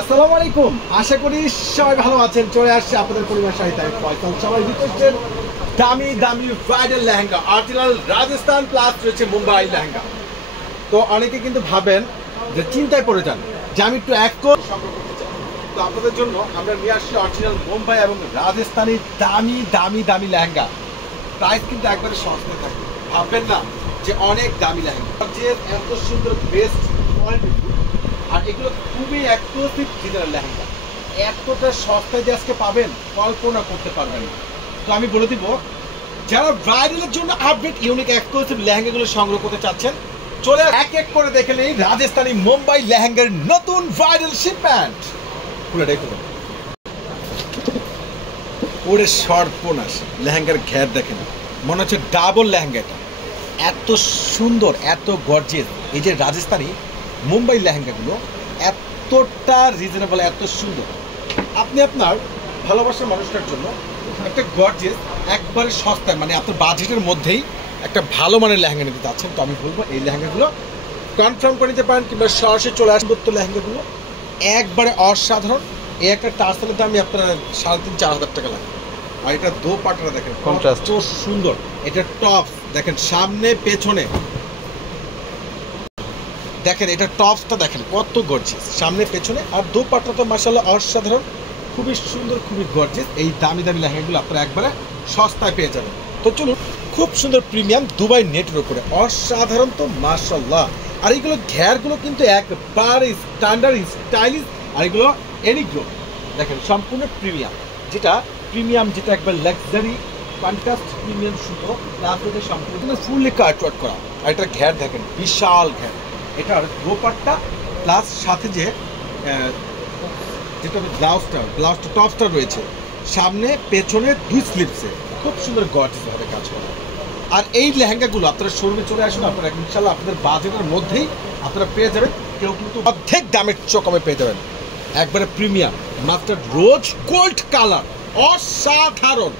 আসসালামু আলাইকুম, আশা করি সবাই ভালো আছেন। চলে আসছে আপনাদের পরিবার সাহিত্য ফয়সাল। সবাই রিকোয়েস্টেড দামি দামি bridal lehenga, original Rajasthan plus রয়েছে মুম্বাই লেহেঙ্গা। তো অনেকে কিন্তু ভাবেন যে চিন্তায় পড়ে যান যে আমি একটু এক সংগ্রহ করতে চাই। তো আপনাদের জন্য আমরা নিয়ে আসছি অরিজিনাল মুম্বাই এবং রাজস্থানি দামি দামি দামি লেহেঙ্গা। প্রাইস কিন্তু একবারে সস্তা থাকে, ভাববেন না যে অনেক দামি লেহেঙ্গা, যে এত সুন্দর বেস্ট কোয়ালিটি। আর এগুলো খুবই এক্সক্লুসিভ ডিজাইনের লেহেঙ্গা, এতটা সস্তায় যে আজকে পাবেন কল্পনা করতে পারবেন না। তো আমি বলে দিব, যারা ব্রাইডালের জন্য আপডেট ইউনিক এক্সক্লুসিভ লেহেঙ্গাগুলো সংগ্রহ করতে চাচ্ছেন, চলে এক এক করে দেখে নেই রাজস্থানী মুম্বাই লেহেঙ্গার নতুন ব্রাইডাল শিপমেন্ট। পুরো দেখুন, ওরে সর্বনাশ, লেহেঙ্গার ঘের দেখেন, মনে হচ্ছে ডাবল লেহেঙ্গাটা। এত সুন্দর, এত গর্জিয়াস। এই যে রাজস্থানী মুম্বাই লেহেঙ্গাগুলো এতটা রিজনেবল, এত সুন্দর। আপনি আপনার ভালোবাসার মানুষটার জন্য একটা গর্জিয়াস, একবারে সস্তায়, মানে আপনার বাজেটের মধ্যেই একটা ভালো মানের লেহেঙ্গা নিতে চাচ্ছেন, তো আমি বলবো এই লেহেঙ্গাগুলো কনফার্ম করে নিতে পারেন, কিংবা সরাসরি চলে আসবেন। তো লেহেঙ্গাগুলো একবারে অসাধারণ। এই একটা টার্সেলের দামই আপনার 3,500-4,000 টাকা লাগে। আর এটা দোপাট্টাটা দেখেন কত সুন্দর। এটা টপ দেখেন, সামনে পেছনে দেখেন, এটা টপসটা দেখেন কত গর্জিয়াস, সামনে পেছনে। আর দোপাট্টা তো মাশাআল্লাহ অসাধারণ, খুবই সুন্দর, খুবই গর্জিয়াস। এই দামি দামি লেহেঙ্গাগুলো আপনারা একবারে সস্তায় পেয়ে যাবেন। তো চলুন, খুব সুন্দর প্রিমিয়াম দুবাই নেটের উপরে, অসাধারণ তো মাশাআল্লাহ। আর এইগুলো ঘেরগুলো কিন্তু একবারে স্ট্যান্ডার্ড স্টাইলিশ। আর এগুলো এনিগ্রো দেখেন, সম্পূর্ণ প্রিমিয়াম, যেটা একবার লাক্সারি কন্ট্রাস্ট প্রিমিয়াম সুতো, তারপরে সম্পূর্ণ ফুললি কাটওয়ার্ক করা। আর এটা ঘের দেখেন, বিশাল ঘের। এটার দোপাট্টা প্লাস সাথে যে যেটা ব্লাউজটা টপসটা রয়েছে, সামনে পেছনে দুই স্লিপসে খুব সুন্দর গর্জিয়াস ভাবে কাজ করা। আর এই লেহেঙ্গাগুলো আপনারা শোরুমে চলে আসুন, আপনারা ইনশাআল্লাহ আপনাদের বাজেটের মধ্যেই আপনারা পেয়ে যাবেন। কেউ কিন্তু অর্ধেক দামের চেয়ে কমে পেয়ে যাবেন। একবারে premium mustard rose gold colour, অসাধারণ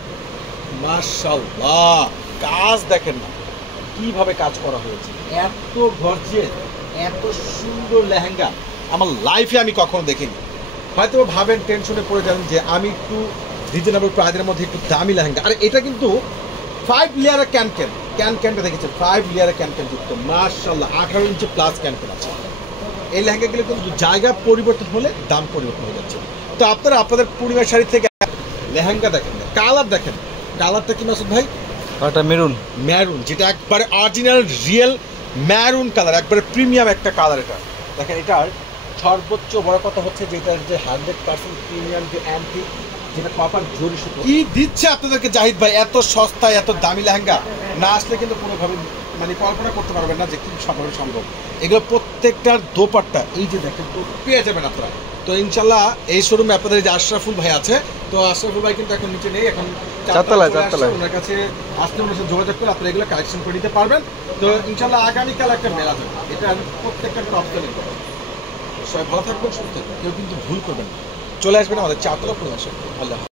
মাশাআল্লাহ। কাজ দেখেন না কিভাবে কাজ করা হয়েছে, এত গর্জিয়াস, এত সুন্দর লেহেঙ্গা আমার লাইফে আমি কখনো দেখিনি। হয়তো ভাবেন, টেনশনে পড়ে যান যে আমি একটু রিজনেবল প্রাইসের মধ্যে একটু দামি লেহেঙ্গা। আর এটা কিন্তু 5 লেয়ারের ক্যানটা দেখেছেন, 5 লেয়ারের ক্যান যুক্ত মাশাআল্লাহ, 18 ইঞ্চি প্লাস ক্যান আছে। এই লেহেঙ্গাগুলো কিন্তু জায়গা পরিবর্তন হলে দাম পরিবর্তন হয়ে যাচ্ছে। তো আপনারা আপনাদের পরিবার শাড়ি থেকে লেহেঙ্গা দেখেন, কালার দেখেন, কালারটা কি মাসুদ ভাই? এটা মেরুন, যেটা একবারে অরিজিনাল রিয়েল মেরুন কালার, একবারে প্রিমিয়াম একটা কালার। এটা দেখেন, এটার সর্বোচ্চ বড় কথা হচ্ছে যে এটার যে 100% প্রিমিয়াম যে অ্যান্টিক, যেটা কপার জরি সুতো কি দিচ্ছে আপনাদেরকে জাহিদ ভাই। এত সস্তায় এত দামি লেহেঙ্গা না আসলে কিন্তু কোনোভাবে মানে কল্পনা করতে পারবেন না যে কি সম্ভব। এগুলো প্রত্যেকটার দোপাট্টা এই যে দেখেন, তো পেয়ে যাবেন আপনারা। তো ইনশাল্লাহ এই শোরুমে আপনাদের যে আশরাফুল ভাই আছে, তো আশরাফুল ভাই কিন্তু এখন নিচে নেই, এখন চারতলায়। ওনার কাছে আসলে ওনার সাথে যোগাযোগ করে আপনারা এগুলো কালেকশন করে নিতে পারবেন। তো ইনশাল্লাহ আগামীকাল একটা মেলা যাবে, এটা প্রত্যেকটা টপ সেলিং করে। সবাই ভালো থাকবেন, সুস্থ থাকবেন, কেউ কিন্তু ভুল করবেন না। চলে আসবেন আমাদের চারতলা পরিবেশে। আল্লাহ।